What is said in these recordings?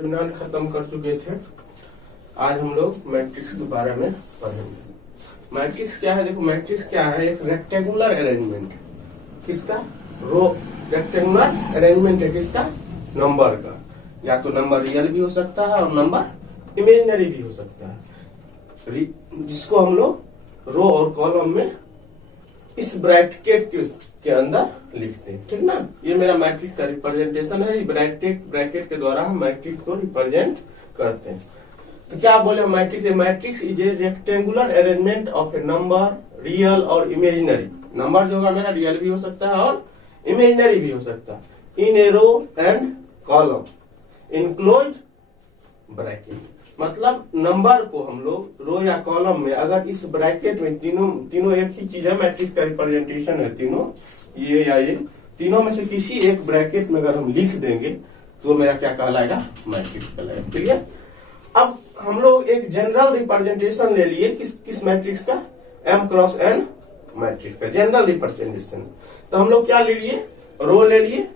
Determinant खत्म कर चुके थे। आज हम लोग मैट्रिक्स के बारे में पढ़ेंगे। मैट्रिक्स क्या है? देखो मैट्रिक्स क्या है, एक रेक्टेंगुलर अरेंजमेंट। किसका? रो रेक्टेंगुलर अरेंजमेंट है। किसका? नंबर का। या तो नंबर रियल भी हो सकता है और नंबर इमेजिनरी भी हो सकता है, जिसको हम लोग रो और कॉलम में इस ब्रैकेट के अंदर लिखते हैं। ठीक ना? ये मेरा मैट्रिक्स का रिप्रेजेंटेशन है। ब्रैकेट के द्वारा हम मैट्रिक्स को रिप्रेजेंट करते हैं। तो क्या बोले हम matrix? Matrix is a rectangular arrangement of A number real और इमेजिनरी। नंबर जो होगा मेरा रियल भी हो सकता है और इमेजिनरी भी हो सकता है। In a row and column enclose bracket. मतलब नंबर को हम लोग रो या कॉलम में अगर इस ब्रैकेट में तीनों एक ही चीज है, मैट्रिक्स का रिप्रेजेंटेशन है तीनों, ये या ये तीनों में से किसी एक ब्रैकेट में अगर हम लिख देंगे तो मेरा क्या कहलाएगा? मैट्रिक्स कहलाएगा। क्लियर? अब हम लोग एक जनरल रिप्रेजेंटेशन ले लिए किस मैट्रिक्स का? M क्रॉस N मैट्रिक्स का जनरल रिप्रेजेंटेशन। तो हम लोग क्या ले लिए? रो ले लिए।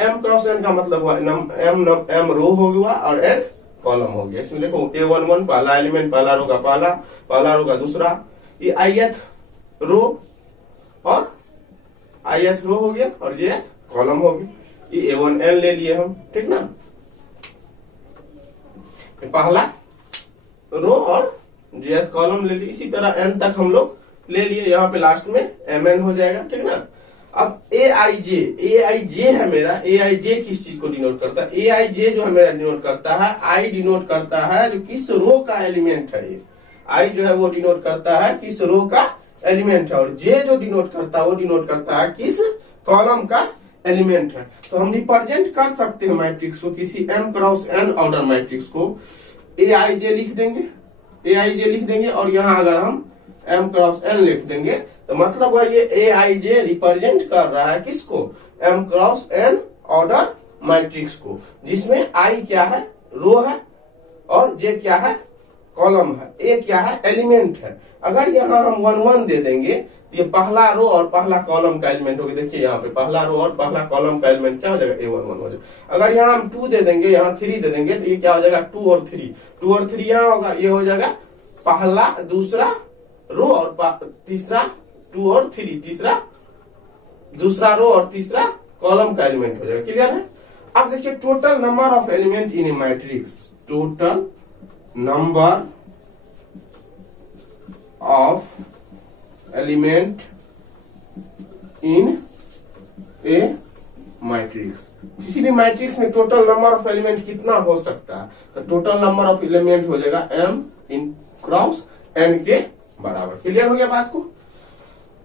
M क्रॉस N का मतलब हुआ M रो हो गया और N कॉलम हो गया। इसमें देखो A11 पहला एलिमेंट, पहला रो का पहला रो का दूसरा, ये ith रो और ith रो हो गया और jth कॉलम हो गया। ये A1N ले लिए हम। ठीक ना? पहला रो और jth कॉलम ले लिए। इसी तरह n तक हम लोग ले लिए। यहाँ पे लास्ट में mn हो जाएगा। ठीक ना? अब aij है मेरा। aij किस चीज को डिनोट करता है? aij जो है मेरा डिनोट करता है, i डिनोट करता है जो किस रो का एलिमेंट है। ये i जो है वो डिनोट करता है किस रो का एलिमेंट है, और j जो डिनोट करता है वो डिनोट करता है किस कॉलम का एलिमेंट है। तो हम रिप्रेजेंट कर सकते हैं मैट्रिक्स को, किसी m cross n order matrix को aij लिख देंगे और यहाँ अगर हम m क्रॉस n लिख देंगे तो मतलब है ये aij रिप्रेजेंट कर रहा है किसको? m cross n order matrix को, जिसमें i क्या है? रो है और j क्या है? कॉलम है। a क्या है? एलिमेंट है। अगर यहाँ हम 1 1 दे देंगे तो ये पहला रो और पहला कॉलम का एलिमेंट होगा। देखिए यहाँ पे पहला रो और पहला कॉलम का एलिमेंट क्या हो जाएगा? A11 हो जाएगा। अगर यहाँ हम 2 दे देंगे, यहाँ 3 दे देंगे तो ये क्या हो जाएगा? 2 और 3 यहाँ होगा। ये हो जाएगा पहला दूसरा रो और तीसरा 2 और 3, तीसरा दूसरा रो और तीसरा कॉलम का एलिमेंट हो जाएगा। क्लियर है? अब देखिए total number of element in A matrix. Total number of element in A matrix. किसी भी मैट्रिक्स में टोटल नंबर ऑफ एलिमेंट कितना हो सकता है? तो टोटल नंबर ऑफ एलिमेंट हो जाएगा m इन क्रॉस n के बराबर। क्लियर हो गया बात को?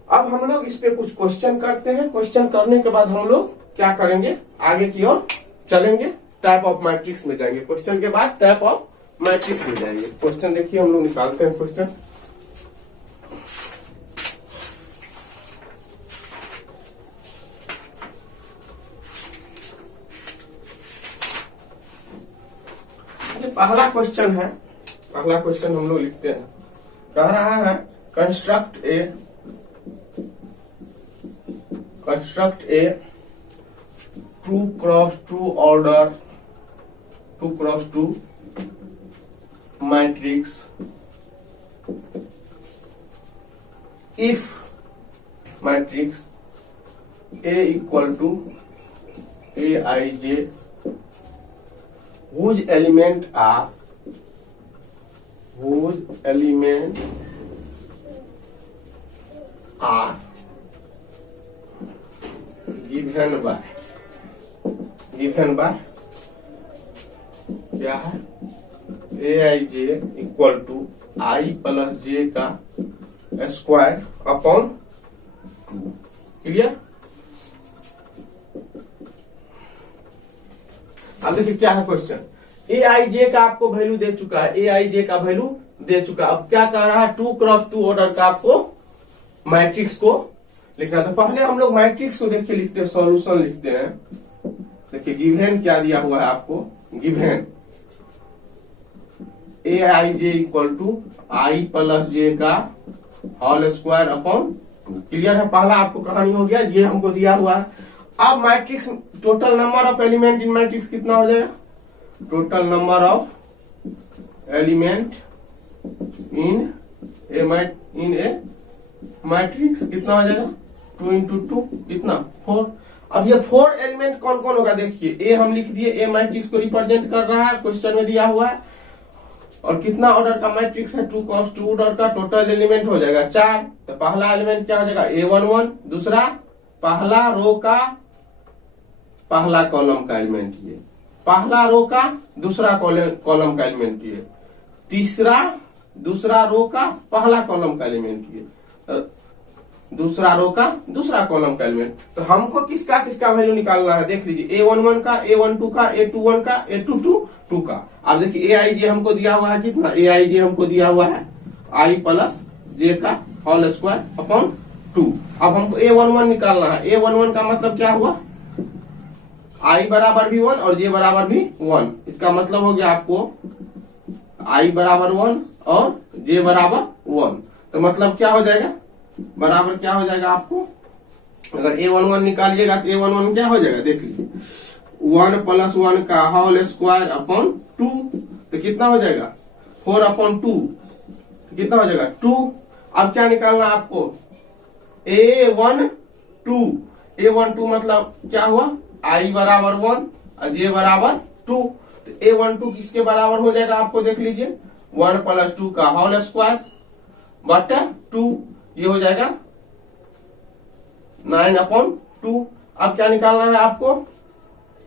अब हम लोग इस पे कुछ क्वेश्चन करते हैं। क्वेश्चन करने के बाद हम लोग क्या करेंगे? आगे की ओर चलेंगे, टाइप ऑफ मैट्रिक्स में जाएंगे। क्वेश्चन के बाद टाइप ऑफ मैट्रिक्स में जाएंगे। क्वेश्चन देखिए हम लोग निकालते हैं क्वेश्चन। पहला क्वेश्चन है, पहला क्वेश्चन हम लोग लिखते हैं। कह रहा है construct a 2 cross 2 order 2 cross 2 matrix if matrix A equal to aij whose element are given by क्या है? aij equal to i plus j का स्क्वायर अपॉन 2। क्लियर? अब देखिए क्या है क्वेश्चन। aij का आपको वैल्यू दे चुका है, aij का वैल्यू दे चुका। अब क्या कह रहा है? 2 क्रॉस 2 ऑर्डर का आपको मैट्रिक्स को लिखना। तो पहले हम लोग मैट्रिक्स को देखिए लिखते हैं, सॉल्यूशन लिखते हैं। देखिए गिवन क्या दिया हुआ है आपको? Given aij equal to i plus j का होल स्क्वायर अपॉन 2। क्लियर है? पहला आपको कहानी हो गया, ये हमको दिया हुआ है। अब matrix total number of element in matrix कितना हो जाएगा? Total number of element in A matrix कितना हो जाएगा 2 इंटू 2 कितना 4। अब ये 4 एलिमेंट कौन कौन होगा देखिए, ए हम लिख दिए, ए मैट्रिक्स को रिप्रेजेंट कर रहा है, क्वेश्चन में दिया हुआ है। और कितना ऑर्डर का मैट्रिक्स है 2 क्रॉस 2 ऑर्डर का, टोटल एलिमेंट हो जाएगा 4। तो पहला एलिमेंट क्या हो जाएगा A11, दूसरा पहला रो का पहला कॉलम का एलिमेंट ये, पहला रो का दूसरा कॉलम का एलिमेंट ये, तीसरा दूसरा रो का पहला कॉलम का एलिमेंट ये, दूसरा रो का दूसरा कॉलम का एलिमेंट। तो हमको किसका किसका वैल्यू निकालना है देख लीजिए, A11 का, A12 का, A21 का, A22 का। अब देखिए aij हमको दिया हुआ है कितना, aij हमको दिया हुआ है i प्लस j का होल स्क्वायर अपॉन 2। अब हमको A11 निकालना है, A11 का मतलब क्या हुआ, i बराबर भी 1 और j बराबर भी 1। इसका मतलब हो गया आपको i बराबर 1 और j बराबर 1। तो मतलब क्या हो जाएगा, बराबर क्या हो जाएगा आपको, अगर A11 निकालिएगा तो A11 क्या हो जाएगा देख लीजिए, 1 प्लस 1 का होल स्क्वायर अपॉन 2। तो कितना हो जाएगा 4 अपॉन 2, तो कितना हो जाएगा 2। अब क्या निकालना आपको A12 मतलब क्या हुआ, i बराबर 1 और j बराबर 2। तो A12 किसके बराबर हो जाएगा आपको देख लीजिए, 1 प्लस 2 का होल स्क्वायर बटा 2, ये हो जाएगा 9 अपॉन 2। अब क्या निकालना है आपको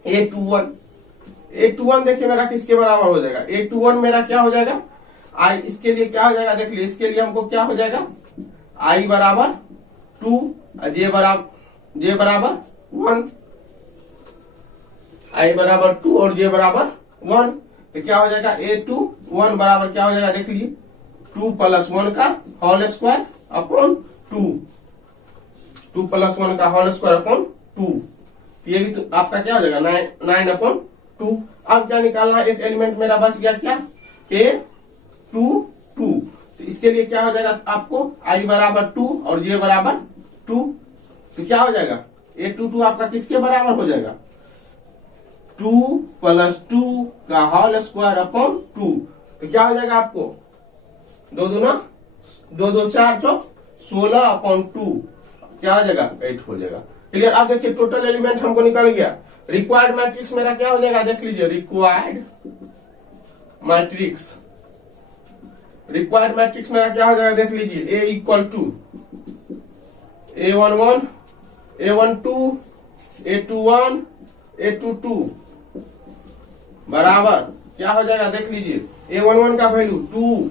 A21 देखिए मेरा किसके बराबर हो जाएगा, A21 मेरा क्या हो जाएगा, i इसके लिए क्या हो जाएगा देख लीजिए, इसके लिए हमको क्या हो जाएगा, i बराबर 2 j बराबर 1, i बराबर 2 और j बराबर 1। तो क्या हो जाएगा A21 बराबर क्या हो जाएगा देख लीजिए, 2 प्लस 1 का होल स्क्वायर अपॉन 2 प्लस 1 का होल स्क्वायर अपॉन 2। ये भी तो आपका क्या हो जाएगा 9 अपॉन 2। अब क्या निकालना है, एक एलिमेंट मेरा बच गया क्या A22। तो इसके लिए क्या हो जाएगा आपको, i बराबर 2 और j बराबर 2। तो क्या हो जाएगा A22 आपका किसके बराबर हो जाएगा, 2 प्लस 2 का होल स्क्वायर अपॉन 2। तो क्या हो जाएगा आपको 2 2 4 चौक 16 अपॉन 2, क्या हो जाएगा 8 हो जाएगा। क्लियर। अब देखिए टोटल एलिमेंट हमको निकल गया। रिक्वायर्ड मैट्रिक्स मेरा क्या हो जाएगा देख लीजिए, रिक्वायर्ड मैट्रिक्स मेरा क्या हो जाएगा देख लीजिए, A equal to A11 A12 A21 A22 बराबर क्या हो जाएगा देख लीजिए, A11 का वैल्यू 2,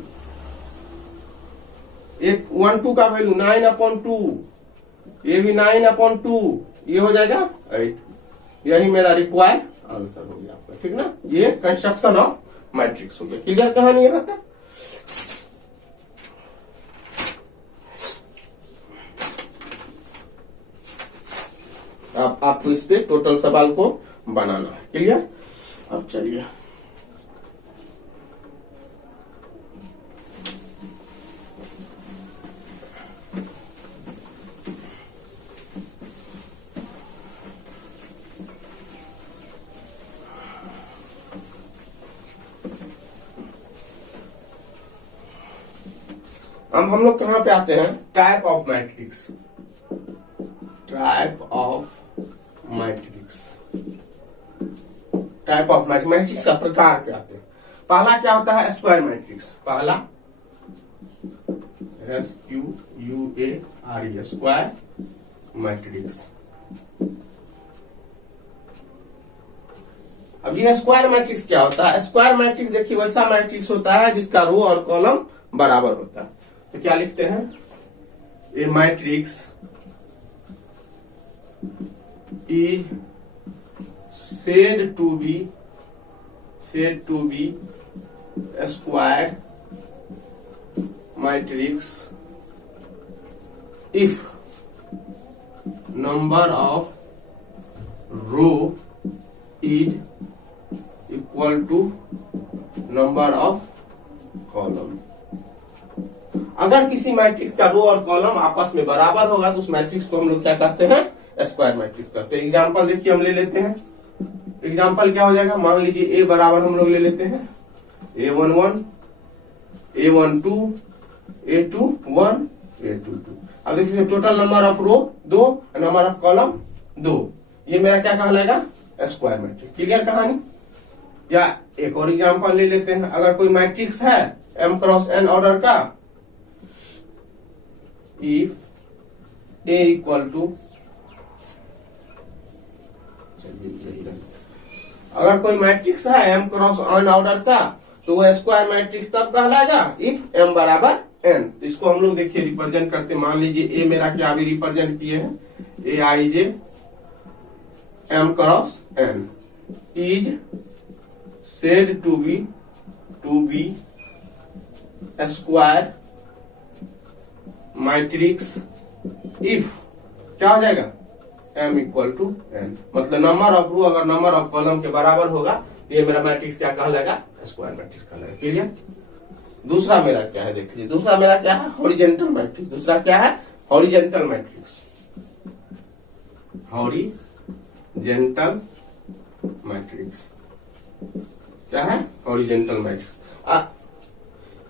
A12 का वैल्यू 9 अपॉन 2, ये भी 9 अपॉन 2, ये हो जाएगा 8। यही मेरा रिक्वायर्ड आंसर हो गया आपका, ठीक ना। ये कंस्ट्रक्शन ऑफ मैट्रिक्स हो गया। क्लियर कहानी यहाँ तक। अब आपको इस पे टोटल सवाल को बनाना है। क्लियर। अब चलिए अब हम लोग कहां पे आते हैं, type of matrix. Type of matrix का प्रकार क्या आते हैं। पहला क्या होता है, स्क्वायर मैट्रिक्स। पहला SQUARE स्क्वायर मैट्रिक्स। अब ये स्क्वायर मैट्रिक्स क्या होता है। स्क्वायर मैट्रिक्स देखिए वैसा मैट्रिक्स होता है जिसका रो और कॉलम बराबर होता है। तो क्या लिखते हैं, a matrix is said to be a square matrix if number of row is equal to number of column। अगर किसी मैट्रिक्स का रो और कॉलम आपस में बराबर होगा तो उस मैट्रिक्स को हम लोग क्या कहते हैं, स्क्वायर मैट्रिक्स कहते हैं। एग्जांपल देखिए हम ले लेते हैं, एग्जाम्पल क्या हो जाएगा, मान लीजिए ए बराबर हम लोग ले लेते हैं A11, A12, A21, A22। अब देखिए total number of row 2, number of column 2, ये मेरा क्या कहलाएगा, स्क्वायर मैट्रिक्स। क्लियर कहानी। या एक और एग्जाम्पल ले लेते हैं, अगर कोई मैट्रिक्स है M क्रॉस N ऑर्डर का, इफ A इक्वल टू, अगर कोई मैट्रिक्स है M क्रॉस N ऑर्डर का, तो वो स्क्वायर मैट्रिक्स तब कहलाएगा इफ M बराबर N। तो इसको हम लोग देखिए रिप्रेजेंट करते, मान लीजिए A मेरा क्या अभी रिप्रेजेंट किए हैं, Aij M cross N is said to be square matrix if क्या हो जाएगा, M इक्वल टू N। मतलब नंबर ऑफ रो अगर नंबर ऑफ कॉलम के बराबर होगा तो ये मेरा मैट्रिक्स क्या कहलाएगा, स्क्वायर मैट्रिक्स कहलाएगा। क्लियर। दूसरा मेरा क्या है, देखिए दूसरा मेरा क्या है, हॉरिजेंटल मैट्रिक्स। दूसरा क्या है, हॉरिजेंटल मैट्रिक्स। हॉरिजेंटल मैट्रिक्स क्या है, हॉरिजेंटल मैट्रिक्स।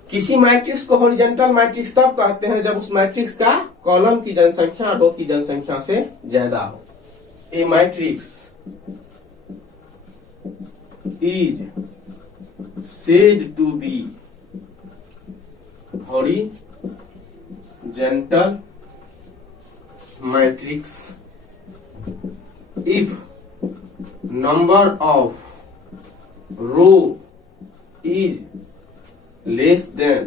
किसी मैट्रिक्स को हॉरिजेंटल मैट्रिक्स तब कहते हैं जब उस मैट्रिक्स का कॉलम की जनसंख्या रो की जनसंख्या से ज्यादा हो। A matrix is said to be horizontal matrix if number of row is less than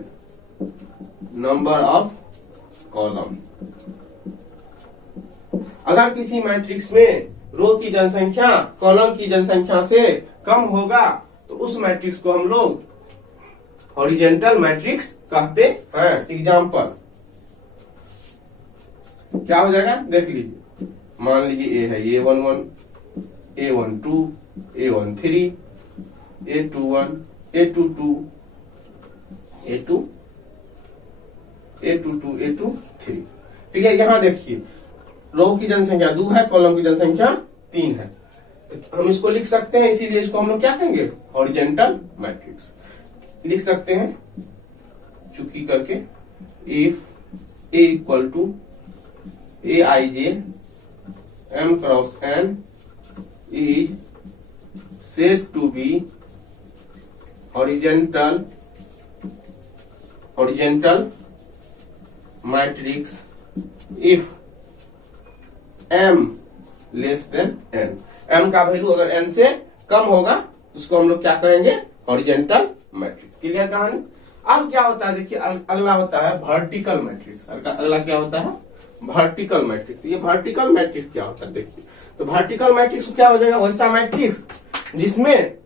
number of column। अगर किसी मैट्रिक्स में रो की जनसंख्या कॉलम की जनसंख्या से कम होगा तो उस मैट्रिक्स को हम लोग हॉरिजेंटल मैट्रिक्स कहते हैं। एग्जाम्पल क्या हो जाएगा, देख लीजिए, मान लीजिए ए है A11, A12, A13, A21, A22, A22, A23। ठीक है। यहां देखिए रो की जनसंख्या 2 है, कॉलम की जनसंख्या 3 है, तो हम इसको लिख सकते हैं, इसीलिए इसको हम लोग क्या कहेंगे, हॉरिजेंटल मैट्रिक्स लिख सकते हैं चुकी करके। If A equal to Aij M cross N is said to be horizontal matrix if M less than N। M का वैल्यू अगर N से कम होगा तो उसको हम लोग क्या कहेंगे, हॉरिजेंटल मैट्रिक्स। क्लियर कहानी। अब क्या होता है, देखिए अगला होता है वर्टिकल मैट्रिक्स। अगला क्या होता है, वर्टिकल मैट्रिक्स। ये वर्टिकल मैट्रिक्स क्या होता है, देखिए तो वर्टिकल मैट्रिक्स क्या हो जाएगा, वैसा मैट्रिक्स जिसमें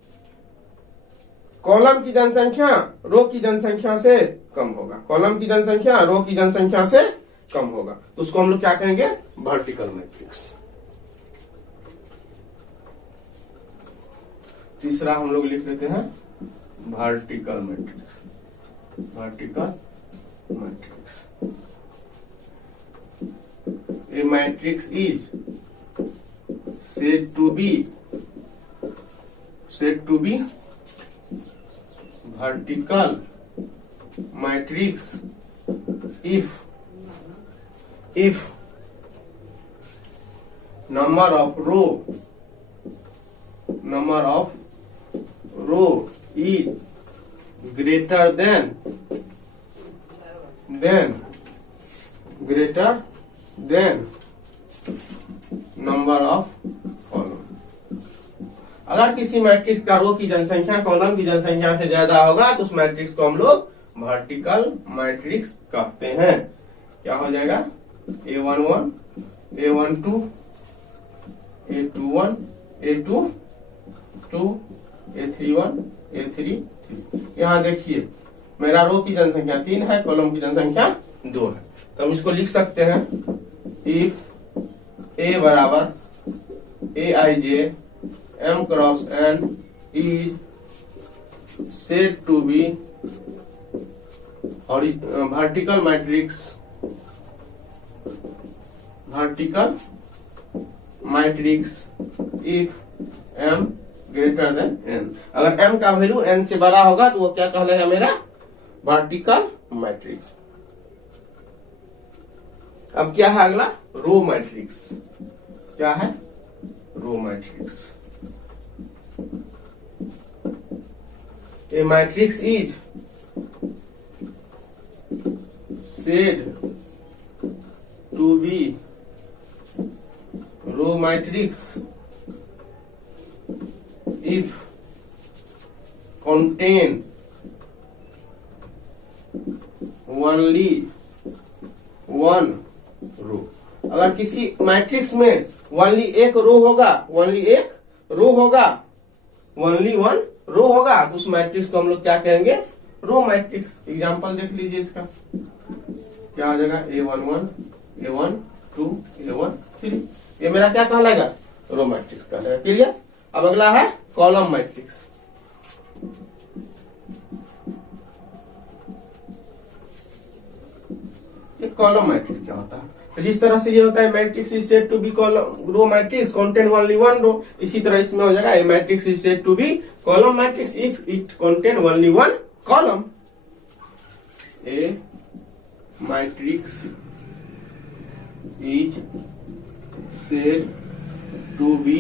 कॉलम की जनसंख्या रो की जनसंख्या से कम होगा, कॉलम की जनसंख्या रो की जनसंख्या से कम होगा, तो उसको हम लोग क्या कहेंगे, वर्टिकल मैट्रिक्स। तीसरा हम लोग लिख लेते हैं vertical matrix. Vertical matrix, a matrix is said to be vertical matrix if number of row is greater than number of column. अगर किसी मैट्रिक्स का रो की जनसंख्या कॉलम की जनसंख्या से ज्यादा होगा तो उस मैट्रिक्स को हम लोग वर्टिकल मैट्रिक्स कहते हैं। क्या हो जाएगा, A11, A12, A21, A22, A31, A33। यहाँ देखिए मेरा रो की जनसंख्या 3 है, कॉलम की जनसंख्या 2 है, तो हम इसको लिख सकते हैं इफ A बराबर Aij M cross N is said to be vertical matrix if m greater than n। अगर m का वैल्यू n से बड़ा होगा तो वो क्या कहलाएगा मेरा वर्टिकल मैट्रिक्स। अब क्या है अगला, रो मैट्रिक्स। क्या है, row matrix. A matrix is said to be row matrix if contain only one row. अगर किसी मैट्रिक्स में ओनली एक रो होगा, ओनली एक रो होगा, ओनली वन रो होगा, तो उस मैट्रिक्स को हम लोग क्या कहेंगे, रो मैट्रिक्स। एग्जांपल देख लीजिए इसका, क्या आ जाएगा, A11, A1, 2, A1, 3। ये मेरा क्या कहलाएगा, रो मैट्रिक्स कहलाएगा। क्लियर। अब अगला है कॉलम मैट्रिक्स। ये कॉलम मैट्रिक्स क्या होता है, तो जिस तरह से ये होता है matrix is said to be column row matrix contain only one row, इसी तरह इसमें हो जाएगा a matrix is said to be column matrix if it contain only one column. A matrix is said to be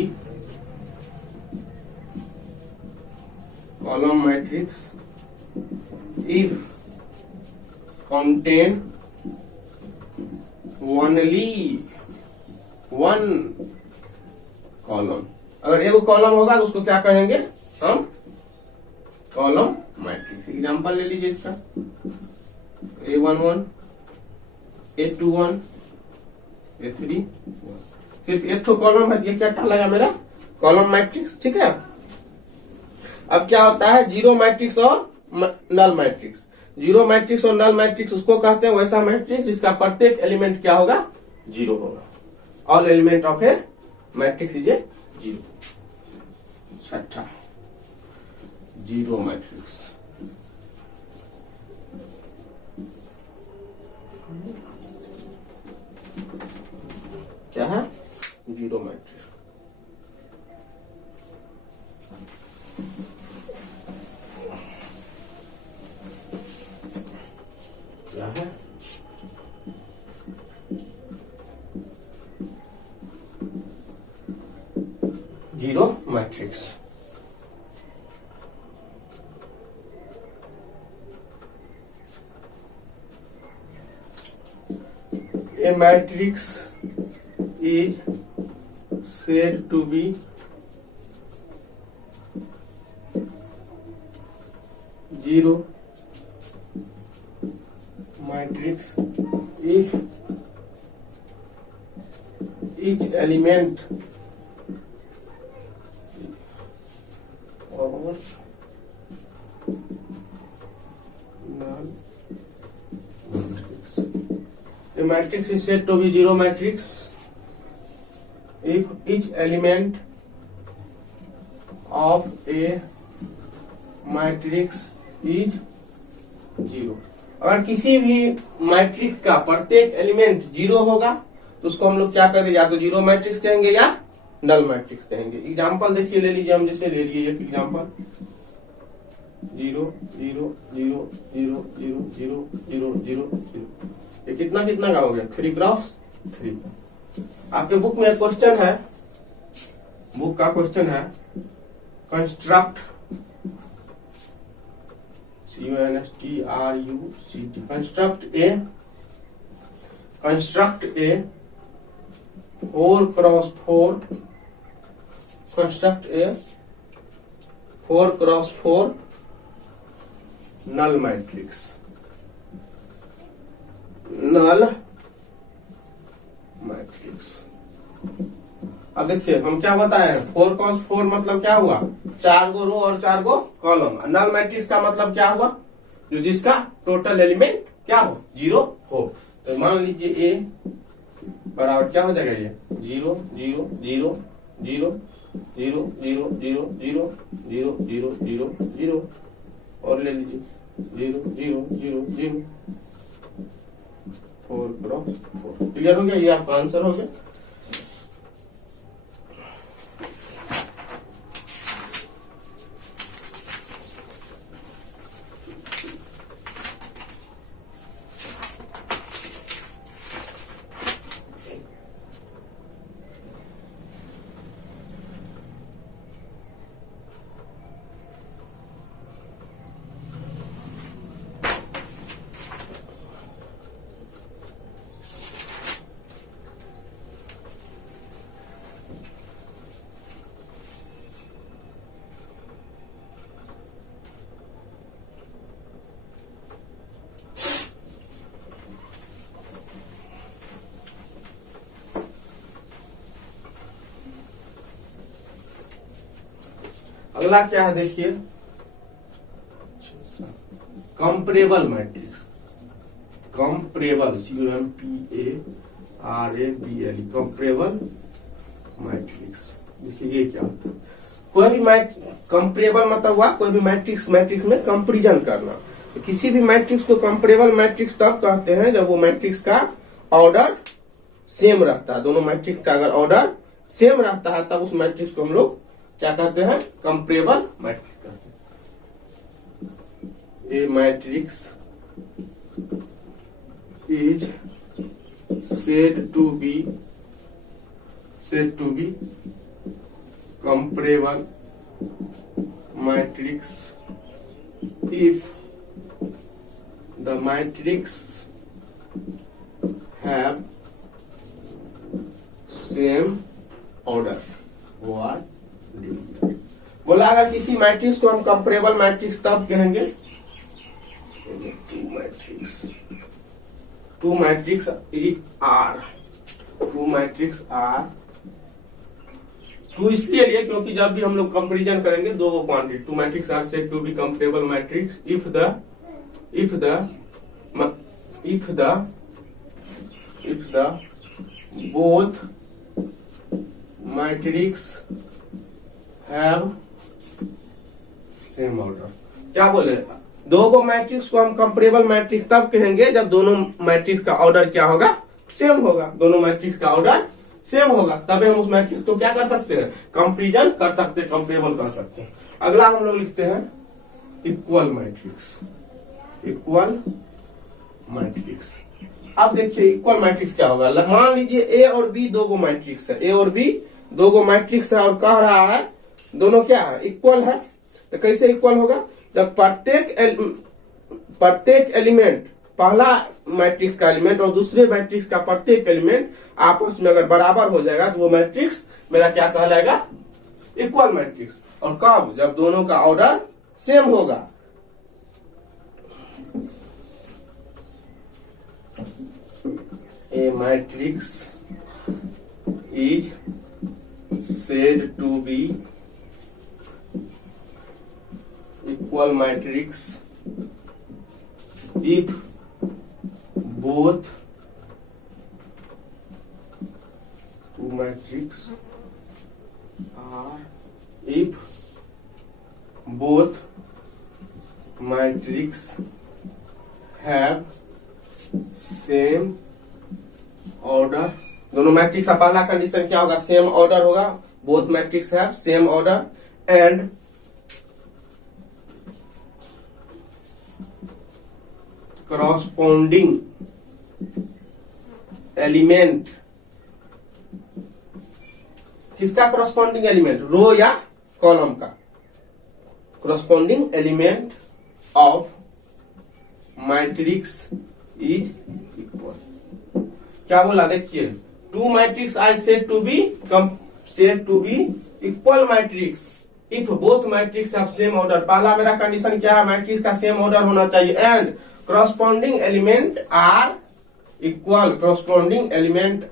column matrix if contain only one column. अगर एक column होगा तो उसको क्या कहेंगे हम, कॉलम मैट्रिक्स। एग्जांपल ले लीजिए इसका, A11, A21, A3, सिर्फ एक तो कॉलम है, ये क्या कहलाएगा मेरा कॉलम मैट्रिक्स। ठीक है। अब क्या होता है जीरो मैट्रिक्स और नल मैट्रिक्स। जीरो मैट्रिक्स और नल मैट्रिक्स उसको कहते हैं वैसा मैट्रिक्स जिसका प्रत्येक एलिमेंट क्या होगा, जीरो होगा। All element of A matrix is a zero. छठा, जीरो मैट्रिक्स। क्या है, जीरो मैट्रिक्स। क्या है, zero matrix. A matrix is said to be zero matrix if each element of null matrix. A matrix is said to be zero matrix if each element of a matrix is zero। अगर किसी भी matrix का प्रत्येक element zero होगा तो उसको हम लोग क्या करेंगे, या तो जीरो मैट्रिक्स कहेंगे या नल मैट्रिक्स कहेंगे। एग्जांपल देखिए, ले लीजिए, हम जैसे ले लिए एक एग्जांपल, 0 0 0 0 0 0 0 0 0। ये कितना कितना का हो गया, 3 क्रॉस 3। आपके बुक में एक क्वेश्चन है, बुक का क्वेश्चन है, construct CONSTRUCT construct a 4 cross 4 construct a 4 cross 4 null matrix। null matrix। अब देखिए हम क्या बताए, 4 क्रॉस 4 मतलब क्या हुआ, 4 गो रो और 4 गो कॉलम। नल मैट्रिक्स का मतलब क्या हुआ, जो जिसका टोटल एलिमेंट क्या हो, जीरो हो। तो मान लीजिए ए बराबर क्या हो जाएगा, ये 0 0 0 0 0 0 0 0 0 0 0 0 और ले लीजिए 0 0 0 0 4 क्रॉस 4। क्लियर हो गया, ये आपका आंसर हो गया। अगला क्या है देखिए, comparable matrix. Comparable, COMPARABLE, comparable matrix. देखिए ये क्या होता है, कोई भी कंपरेबल मतलब हुआ कोई भी मैट्रिक्स में कंपेरिजन करना। तो किसी भी मैट्रिक्स को कंपरेबल मैट्रिक्स तब कहते हैं जब वो मैट्रिक्स का ऑर्डर सेम रहता है। दोनों मैट्रिक्स का अगर ऑर्डर सेम रहता है तब उस मैट्रिक्स को हम लोग क्या कहते हैं, कंपरेबल मैट्रिक्स कहते हैं। A matrix is said to be comparable matrix if the matrix have same order। what बोला अगर किसी मैट्रिक्स को हम कंपरेबल मैट्रिक्स तब कहेंगे, टू मैट्रिक्स आर, टू इसलिए लिए क्योंकि जब भी हम लोग कंपैरिजन करेंगे दो quantity, two matrix are said to be comparable matrix if the both matrix have same order. क्या बोले, दो मैट्रिक्स को हम कंपरेबल मैट्रिक्स तब कहेंगे जब दोनों मैट्रिक्स का ऑर्डर क्या होगा, सेम होगा। दोनों मैट्रिक्स का ऑर्डर सेम होगा तभी हम उस मैट्रिक्स को क्या कर सकते हैं, कंपैरिजन कर सकते हैं, कंपरेबल कर सकते हैं। अगला हम लोग लिखते हैं इक्वल मैट्रिक्स। अब देखिए इक्वल मैट्रिक्स क्या होगा। मान लीजिए ए और बी दो मैट्रिक्स है, और कह रहा है दोनों क्या है, इक्वल है। तो कैसे इक्वल होगा, जब प्रत्येक एलिमेंट, पहला मैट्रिक्स का एलिमेंट और दूसरे मैट्रिक्स का प्रत्येक एलिमेंट आपस में अगर बराबर हो जाएगा तो वो मैट्रिक्स मेरा क्या कहलाएगा, इक्वल मैट्रिक्स। और कब, जब दोनों का ऑर्डर सेम होगा। A matrix is said to be equal matrix if both two matrix are have same order। दोनों मैट्रिक्स का पहला कंडीशन क्या होगा, सेम ऑर्डर होगा। बोथ मैट्रिक्स है same order and corresponding element, किसका करॉस्पोंडिंग एलिमेंट, रो या कॉलम का। Corresponding element of matrix is equal. क्या बोला देखिए, two matrix I said to be equal matrix if both matrix have same order. पहला मेरा condition क्या है, मैट्रिक्स का सेम ऑर्डर होना चाहिए and corresponding element are equal. Corresponding element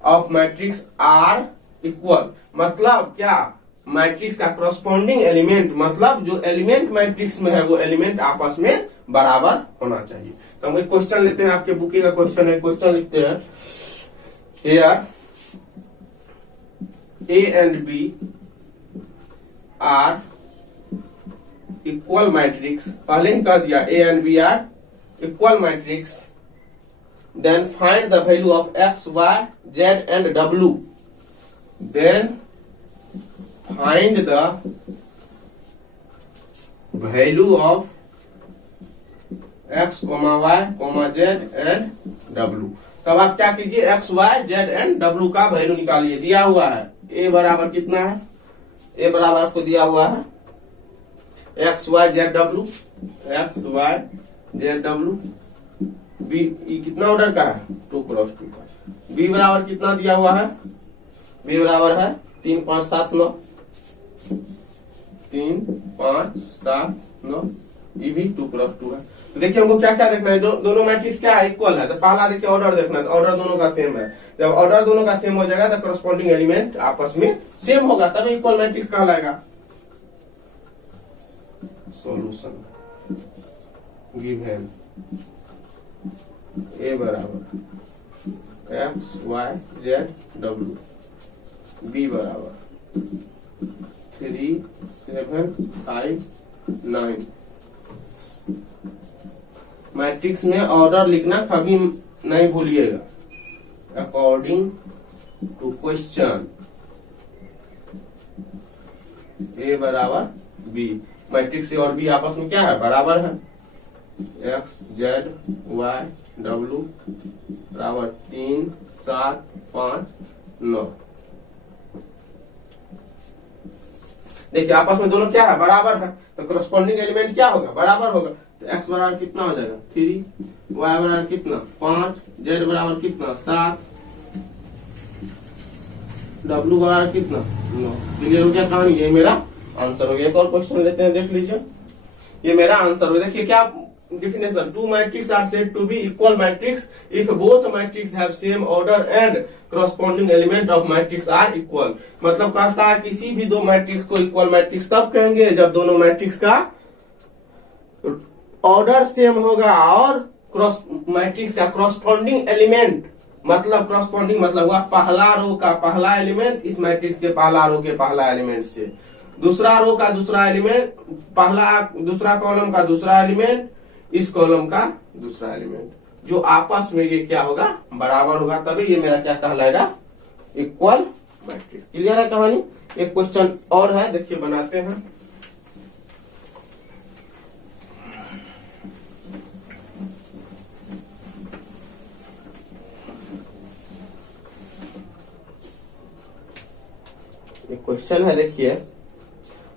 of matrix are equal मतलब क्या, मैट्रिक्स का करॉस्पोंडिंग एलिमेंट मतलब जो एलिमेंट मैट्रिक्स में है वो एलिमेंट आपस में बराबर होना चाहिए। तो हम एक क्वेश्चन लेते हैं, आपके बुके का क्वेश्चन है। क्वेश्चन लिखते हैं, here A and B are equal matrix. पहले ही कह दिया A and B are equal matrix, then find the value of x y z and डब्ल्यू। Then find the value of x y z and डब्ल्यू। तब आप क्या कीजिए, एक्स वाई जेड एंड डब्ल्यू का वैल्यू निकालिए। दिया हुआ है ए बराबर कितना है, ए बराबर आपको दिया हुआ है एक्स वाई जेड डब्ल्यू, बी कितना ऑर्डर का है, 2 क्रॉस 2 का। बी बराबर कितना दिया हुआ है, बी बराबर है 3 5 7 9, 3 5 7 9, ये भी 2 क्रॉस 2 है। तो देखिए हमको क्या क्या देखना है, दोनों मैट्रिक्स क्या है, इक्वल है। तो पहला देखिए ऑर्डर देखना है, तो ऑर्डर दोनों का सेम है। जब ऑर्डर दोनों का सेम हो जाएगा तो करस्पॉन्डिंग एलिमेंट आपस में सेम होगा तभी इक्वल मैट्रिक्स कहलाएगा। सॉल्यूशन गिवन ए बराबर एक्स वाई जेड डब्ल्यू, बी बराबर 3 7 5 9। मैट्रिक्स में ऑर्डर लिखना कभी नहीं भूलिएगा। अकॉर्डिंग टू क्वेश्चन ए बराबर बी। मैट्रिक्स ए और बी आपस में क्या है, बराबर है। एक्स जेड वाई डब्ल्यू बराबर 3 7 5 9। देखिए आपस में दोनों क्या है, बराबर है, तो करस्पॉन्डिंग एलिमेंट क्या होगा, बराबर होगा। तो एक्स बराबर कितना हो जाएगा 3, वाई बराबर कितना 5, जेड बराबर कितना 7, डब्ल्यू बराबर कितना 9। क्लियर हो गया कहानी, ये मेरा आंसर हो गया। एक और क्वेश्चन लेते हैं, देख लीजिए, ये मेरा आंसर हो। देखिए क्या definition, two matrices are said to be equal matrix if both matrices have same order and corresponding element of matrix are equal। मतलब कहता है किसी भी दो मैट्रिक्स को इक्वल मैट्रिक्स तब कहेंगे जब दोनों मैट्रिक्स का ऑर्डर सेम होगा और क्रॉस मैट्रिक्स का करस्पॉन्डिंग एलिमेंट, मतलब करस्पॉन्डिंग मतलब हुआ पहला रो का पहला एलिमेंट इस मैट्रिक्स के पहला रो के पहला एलिमेंट से, दूसरा रो का दूसरा एलिमेंट, पहला दूसरा कॉलम का दूसरा एलिमेंट इस कॉलम का दूसरा एलिमेंट, जो आपस में ये क्या होगा, बराबर होगा, तभी ये मेरा क्या कहलाएगा, इक्वल मैट्रिक्स। क्लियर है कहानी। एक क्वेश्चन और है, देखिए बनाते हैं। एक क्वेश्चन है, देखिए,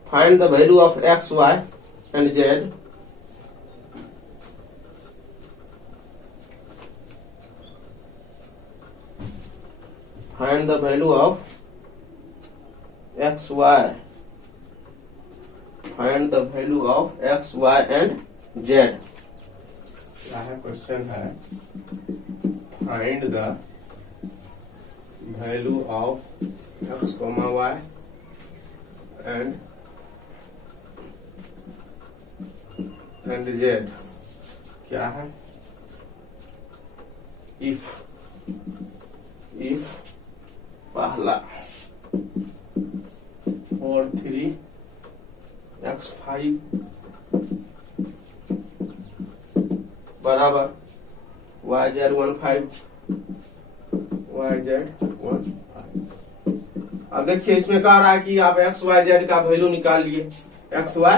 find the value of x y and z find the value of x y, find the value of x y and z। क्या है क्वेश्चन है, find the value of x, y and z। क्या है, if पहला 4 3 x 5 बराबर y z 1 5 y z 1 5। अब देखिए इसमें कह रहा है कि आप x y z का वैल्यू निकालिए, x y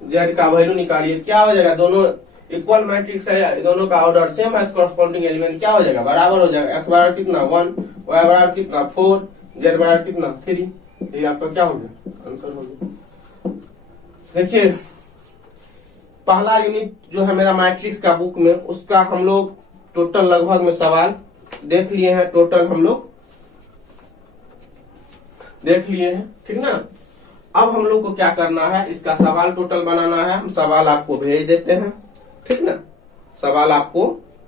z का वैल्यू निकालिए। क्या हो जाएगा, दोनों इक्वल मैट्रिक्स है, दोनों का ऑर्डर सेम है, करस्पॉन्डिंग एलिमेंट क्या हो जाएगा, बराबर हो जाएगा। x बराबर कितना 1, y बराबर कितना 4, z बराबर कितना 3। ये आपका क्या हो गया, आंसर हो गया। देखिए पहला यूनिट जो है मेरा मैट्रिक्स का बुक में, उसका हम लोग टोटल लगभग में सवाल देख लिए हैं, टोटल हम लोग देख लिए हैं, ठीक ना। अब हम लोग को क्या करना है, इसका सवाल टोटल बनाना है। हम सवाल आपको भेज देते हैं, ठीक ना, सवाल आपको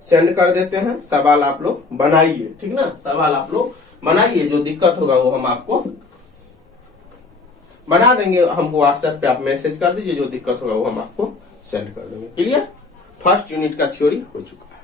सेंड कर देते हैं, सवाल आप लोग बनाइए, ठीक ना, सवाल आप लोग बनाइए, जो दिक्कत होगा वो हम आपको बना देंगे। हमको व्हाट्सएप पे आप मैसेज कर दीजिए, जो दिक्कत होगा वो हम आपको सेंड कर देंगे। क्लियर, फर्स्ट यूनिट का थ्योरी हो चुका है।